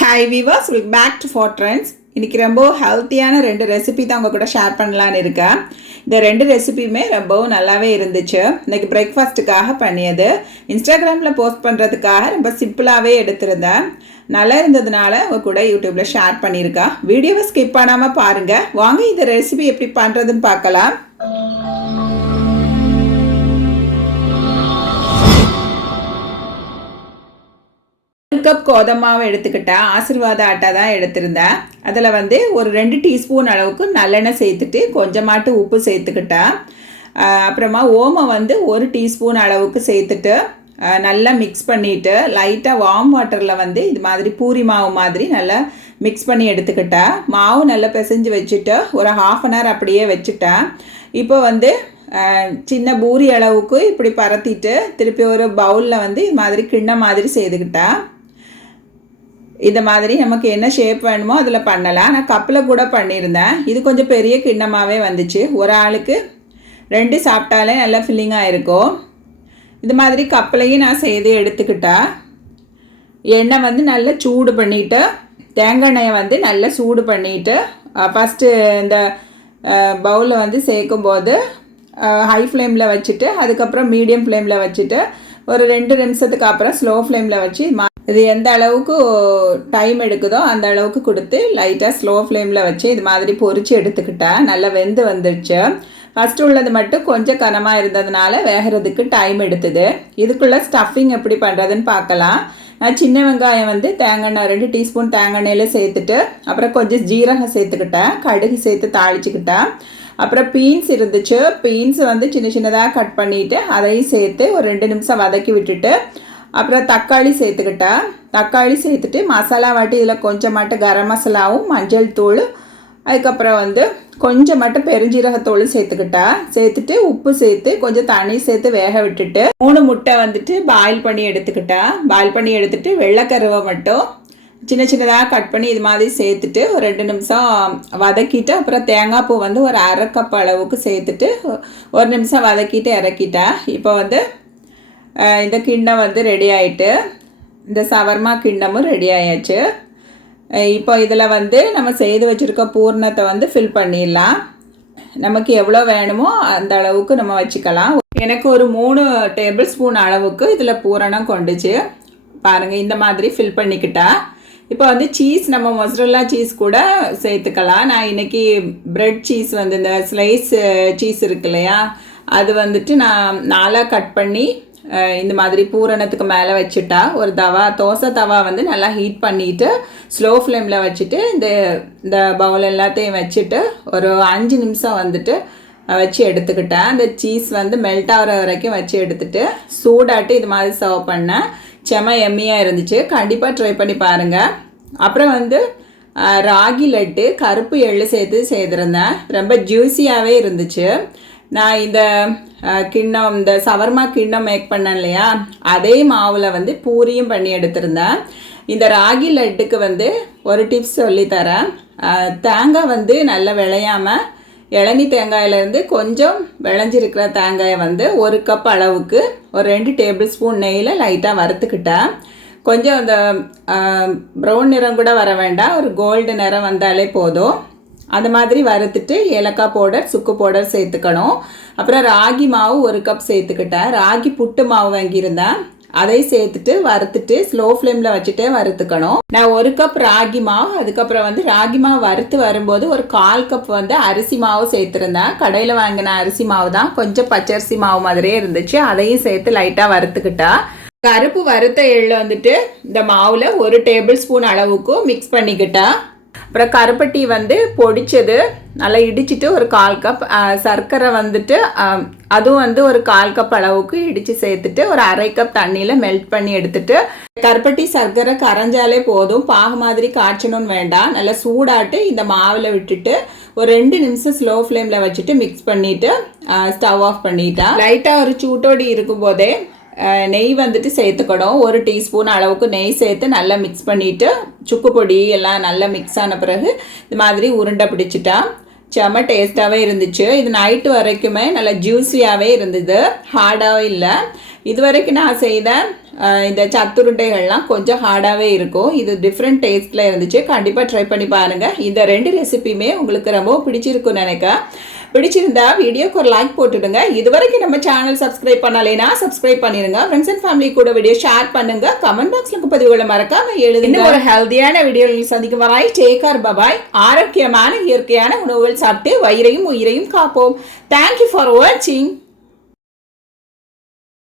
Hi viewers welcome back to four trends இன்றைக்கி ரொம்ப ஹெல்த்தியான ரெண்டு ரெசிபி தான் உங்கள் கூட ஷேர் பண்ணலான்னு இருக்கேன். இந்த ரெண்டு ரெசிபியுமே ரொம்பவும் நல்லாவே இருந்துச்சு. இன்றைக்கி பிரேக்ஃபாஸ்ட்டுக்காக பண்ணியது. இன்ஸ்டாகிராமில் போஸ்ட் பண்ணுறதுக்காக ரொம்ப சிம்பிளாகவே எடுத்திருந்தேன். நல்லா இருந்ததுனால உங்கள் கூட யூடியூப்பில் ஷேர் பண்ணியிருக்கேன். வீடியோவை ஸ்கிப் பண்ணாமல் பாருங்கள் வாங்க இந்த ரெசிபி எப்படி பண்ணுறதுன்னு பார்க்கலாம். கப் கோதமாவை எடுத்துக்கிட்டேன் ஆசிர்வாத ஆட்டா தான் எடுத்திருந்தேன் அதில் வந்து ஒரு ரெண்டு டீஸ்பூன் அளவுக்கு நல்லெண்ணெய் சேர்த்துட்டு கொஞ்சமாட்டு உப்பு சேர்த்துக்கிட்டேன் அப்புறமா ஓமம் வந்து ஒரு டீஸ்பூன் அளவுக்கு சேர்த்துட்டு நல்லா மிக்ஸ் பண்ணிவிட்டு லைட்டாக வார்ம் வாட்டரில் வந்து இது மாதிரி பூரி மாவு மாதிரி நல்லா மிக்ஸ் பண்ணி எடுத்துக்கிட்டேன் மாவு நல்லா பிசைஞ்சு வச்சுட்டு ஒரு ஹாஃப் அன் ஹவர் அப்படியே வச்சுட்டேன் இப்போ வந்து சின்ன பூரி அளவுக்கு இப்படி பரத்திட்டு திருப்பி ஒரு பவுலில் வந்து இது மாதிரி கிண்ண மாதிரி செய்துக்கிட்டேன் இந்த மாதிரி நமக்கு என்ன ஷேப் வேணுமோ அதில் பண்ணலாம். நான் கப்பில் கூட பண்ணியிருந்தேன். இது கொஞ்சம் பெரிய கிண்ணமாகவே வந்துச்சு. ஒரு ஆளுக்கு ரெண்டு சாப்பிட்டாலே நல்லா ஃபில்லிங்காக இருக்கும். இது மாதிரி கப்பலையும் நான் செய்து எடுத்துக்கிட்டா எண்ணெய் வந்து நல்லா சூடு பண்ணிவிட்டு தேங்காய் எண்ணெயை வந்து நல்லா சூடு பண்ணிவிட்டு ஃபஸ்ட்டு இந்த பவுலில் வந்து சேர்க்கும்போது ஹை ஃப்ளேமில் வச்சுட்டு அதுக்கப்புறம் மீடியம் ஃப்ளேமில் வச்சுட்டு ஒரு ரெண்டு நிமிஷத்துக்கு அப்புறம் ஸ்லோ ஃப்ளேமில் வச்சு மா இது எந்த அளவுக்கு டைம் எடுக்குதோ அந்த அளவுக்கு கொடுத்து லைட்டாக ஸ்லோ ஃப்ளேமில் வச்சு இது மாதிரி பொறிச்சு எடுத்துக்கிட்டேன் நல்லா வெந்து வந்துடுச்சு ஃபஸ்ட்டு உள்ளது மட்டும் கொஞ்சம் கனமாக இருந்ததுனால வேகிறதுக்கு டைம் எடுத்தது. இதுக்குள்ளே ஸ்டஃபிங் எப்படி பண்ணுறதுன்னு பார்க்கலாம். நான் சின்ன வெங்காயம் வந்து தேங்காய் எண்ணெய் ரெண்டு டீஸ்பூன் தேங்காய் சேர்த்துட்டு அப்புறம் கொஞ்சம் ஜீரகம் சேர்த்துக்கிட்டேன். கடுகு சேர்த்து தாளிச்சுக்கிட்டேன். அப்புறம் பீன்ஸ் இருந்துச்சு. பீன்ஸ் வந்து சின்ன சின்னதாக கட் பண்ணிவிட்டு அதையும் சேர்த்து ஒரு ரெண்டு நிமிஷம் வதக்கி விட்டுட்டு அப்புறம் தக்காளி சேர்த்துக்கிட்டா தக்காளி சேர்த்துட்டு மசாலா வாட்டி இதில் கொஞ்சமாட்டு கரம் மசாலாவும் மஞ்சள் தூள் அதுக்கப்புறம் வந்து கொஞ்சம் மட்டும் சேர்த்துக்கிட்டா சேர்த்துட்டு உப்பு சேர்த்து கொஞ்சம் தண்ணி சேர்த்து வேக விட்டுட்டு மூணு முட்டை வந்துட்டு பாயில் பண்ணி எடுத்துக்கிட்டா பாயில் பண்ணி எடுத்துட்டு வெள்ளைக்கருவை மட்டும் சின்ன சின்னதாக கட் பண்ணி இது மாதிரி சேர்த்துட்டு ஒரு ரெண்டு நிமிஷம் வதக்கிட்டு அப்புறம் தேங்காய் பூ வந்து ஒரு அரை கப் அளவுக்கு சேர்த்துட்டு ஒரு நிமிஷம் வதக்கிட்டு இறக்கிட்டேன் இப்போ வந்து இந்த கிண்ணம் வந்து ரெடி ஆயிட்டு இந்த சவர்மா கிண்ணமும் ரெடி ஆயாச்சு. இப்போ இதில் வந்து நம்ம செய்து வச்சுருக்க பூர்ணத்தை வந்து ஃபில் பண்ணிடலாம். நமக்கு எவ்வளோ வேணுமோ அந்த அளவுக்கு நம்ம வச்சுக்கலாம். எனக்கு ஒரு மூணு டேபிள் ஸ்பூன் அளவுக்கு இதில் பூரணம் கொண்டுச்சு. பாருங்கள் இந்த மாதிரி ஃபில் பண்ணிக்கிட்டா. இப்போ வந்து சீஸ் நம்ம மொசரல்லா சீஸ் கூட சேர்த்துக்கலாம். நான் இன்னைக்கு ப்ரெட் சீஸ் வந்து இந்த ஸ்லைஸ் சீஸ் இருக்கு இல்லையா? அது வந்துட்டு நான் நாலாக கட் பண்ணி இந்த மாதிரி பூரணத்துக்கு மேலே வச்சுட்டா ஒரு தவா தோசை தவா வந்து நல்லா ஹீட் பண்ணிட்டு ஸ்லோ ஃப்ளேமில் வச்சுட்டு இந்த இந்த பவுல் எல்லாத்தையும் வச்சுட்டு ஒரு அஞ்சு நிமிஷம் வந்துட்டு வச்சு எடுத்துக்கிட்டேன். அந்த சீஸ் வந்து மெல்ட் ஆகிற வரைக்கும் வச்சு எடுத்துட்டு சூடாட்டு இது மாதிரி சர்வ் பண்ணேன். செம எம்மியாக இருந்துச்சு. கண்டிப்பாக ட்ரை பண்ணி பாருங்கள் அப்புறம் வந்து ராகி லட்டு கருப்பு எள்ளு சேர்த்து செய்திருந்தேன் ரொம்ப ஜூஸியாகவே இருந்துச்சு. நான் இந்த கிண்ணம் இந்த சவர்மா கிண்ணம் மேக் பண்ணேன் இல்லையா? அதே மாவில் வந்து பூரியும் பண்ணி எடுத்திருந்தேன். இந்த ராகி லட்டுக்கு வந்து ஒரு டிப்ஸ் சொல்லித்தரேன் தேங்காய் வந்து நல்லா விளையாமல் இளநி தேங்காயிலேருந்து கொஞ்சம் விளைஞ்சிருக்கிற தேங்காயை வந்து ஒரு கப் அளவுக்கு ஒரு ரெண்டு டேபிள் ஸ்பூன் நெய்யில் லைட்டாக வறுத்துக்கிட்டேன். கொஞ்சம் அந்த ப்ரௌன் நிறம் கூட வர வேண்டாம். ஒரு கோல்டு நிறம் வந்தாலே போதும். அந்த மாதிரி வறுத்துட்டு ஏலக்காய் பவுடர் சுக்கு பவுடர் சேர்த்துக்கணும். அப்புறம் ராகி மாவு ஒரு கப் சேர்த்துக்கிட்டேன். ராகி புட்டு மாவு வாங்கியிருந்தேன். அதை சேர்த்துட்டு வறுத்துட்டு ஸ்லோ ஃப்ளேமில் வச்சுட்டே வறுத்துக்கணும். நான் ஒரு கப் ராகி மாவு அதுக்கப்புறம் வந்து ராகி மாவு வறுத்து வரும்போது ஒரு கால் கப் வந்து அரிசி மாவு சேர்த்துருந்தேன். கடையில் வாங்கின அரிசி மாவு தான். கொஞ்சம் பச்சரிசி மாவு மாதிரியே இருந்துச்சு. அதையும் சேர்த்து லைட்டாக வறுத்துக்கிட்டா கருப்பு வறுத்த எள்ளு வந்துட்டு இந்த மாவில் ஒரு டேபிள் ஸ்பூன் அளவுக்கு மிக்ஸ் பண்ணிக்கிட்டேன். அப்புறம் கருப்பட்டி வந்து பொடிச்சது நல்லா இடிச்சிட்டு ஒரு கால் கப் சர்க்கரை வந்துட்டு அதுவும் வந்து ஒரு கால் கப் அளவுக்கு இடித்து சேர்த்துட்டு ஒரு அரை கப் தண்ணியில் மெல்ட் பண்ணி எடுத்துட்டு கருப்பட்டி சர்க்கரை கரைஞ்சாலே போதும் பாகு மாதிரி காய்ச்சணும்னு வேண்டாம் நல்லா சூடாட்டு இந்த மாவில் விட்டுட்டு ஒரு ரெண்டு நிமிஷம் ஸ்லோ ஃப்ளேமில் வச்சுட்டு மிக்ஸ் பண்ணிவிட்டு ஸ்டவ் ஆஃப் பண்ணிட்டா. லைட்டாக ஒரு சூட்டோடி இருக்கும்போதே போதே நெய் வந்துட்டு சேர்த்துக்கணும். ஒரு டீஸ்பூன் அளவுக்கு நெய் சேர்த்து நல்லா மிக்ஸ் பண்ணிவிட்டு சுக்கு பொடி எல்லாம் நல்லா மிக்ஸ் ஆன பிறகு இது மாதிரி உருண்டை பிடிச்சிட்டா செம்ம டேஸ்ட்டாகவே இருந்துச்சு. இது நைட்டு வரைக்குமே நல்லா ஜூஸியாகவே இருந்தது. ஹார்டாகவே இல்லை. இது வரைக்கும் நான் செய்த இந்த சத்துருண்டைகள்லாம் கொஞ்சம் ஹார்டாகவே இருக்கும். இது டிஃப்ரெண்ட் டேஸ்ட்டில் இருந்துச்சு. கண்டிப்பாக ட்ரை பண்ணி பாருங்கள் இந்த ரெண்டு ரெசிபியுமே உங்களுக்கு ரொம்ப பிடிச்சிருக்குன்னு நினைக்கிறேன். பிடிச்சிருந்தா வீடியோக்கு ஒரு லைக் போட்டுடுங்க. இது வரைக்கும் நம்ம சேனல் சப்ஸ்கிரைப் பண்ணலைன்னா சப்ஸ்கிரைப் பண்ணிடுங்க ஃப்ரெண்ட்ஸ் அண்ட் ஃபேமிலி கூட வீடியோ ஷேர் பண்ணுங்க. கமெண்ட் பாக்ஸ்ல பதிவுகளை மறக்காம எழுதுங்க. ஒரு ஹெல்தியான வீடியோவில் சந்திக்கும் வராய் டேக்கார் பபாய் ஆரோக்கியமான இயற்கையான உணவுகள் சாப்பிட்டு வயிறையும் உயிரையும் காப்போம். தேங்க்யூ ஃபார் வாட்சிங்